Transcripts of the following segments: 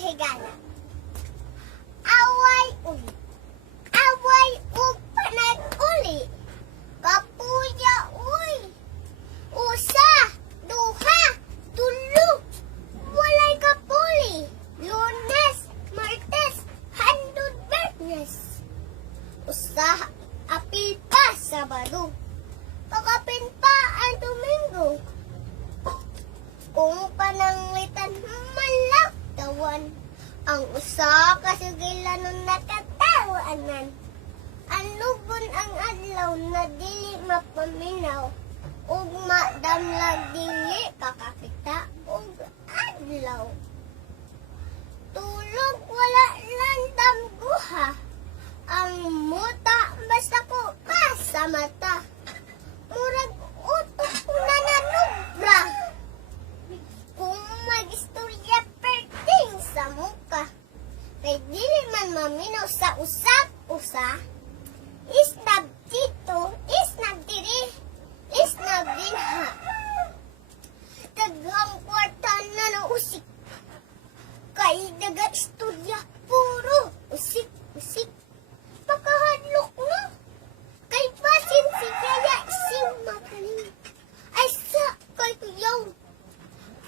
higala. Away uli. Away o panag uli. Kapuya uy. Usa, duha, tulo. Walay kapuli. Lunes, Martes, handod Bernes. Usa, apil pa, Sabado. Pakapin pa ang Domingo. Kung pananglitan malaktawan, ang usa kasugilan nun nakatawaanan. Ang lugon ang adlaw na dili mapaminaw, ug madamlag dili kakakita ug adlaw. Tulog wala landam guha, ang muta basta ko pa sa mata. Murag utok na nanubra. Kung mag-istorya perting sa muka, kay dili man maminaw sa usap-usa, isnab dito, isnab diri, isnab dinha. Daghang kwarta na nausik, kay daga istorya puro usik-usik. Makahadlok na, kay pasin si Yaya ising magaling. Ay sa kay kuyaw,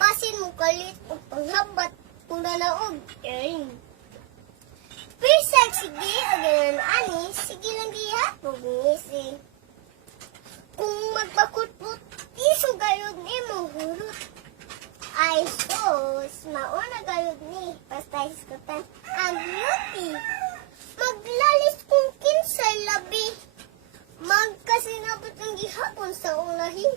pasin mo kalit o panghabat kung nanaog. Pisag sige, aganan ani, sige lang gihapog ngisi. Kung magpakutput, iso gayod ni mo hurot. Ay sos, mauna gayod ni, basta iskutan ang beauty. Maglalis kung kinsay labi, magkasinabot ang gihapon sa ulahi.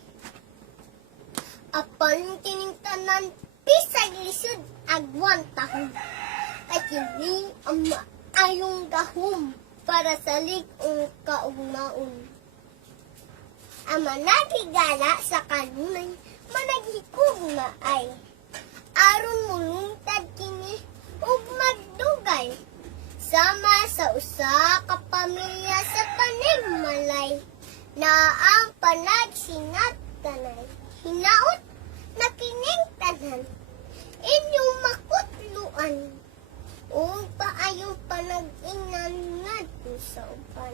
Apan kining tanan, pisag lisod agwan tahong. Ay kini ang maayong gahom para sa ligong kaugmaon. Ang managigala sa kanunay, managhikog na ay. Aron mulungtad kini, ug magdugay. Sama sa usa ka pamilya sa panimmalay, na ang panagsinagtanay. Hinaot na kining tanan, inyong makutluan, o paayong panag-inan nga sa upan.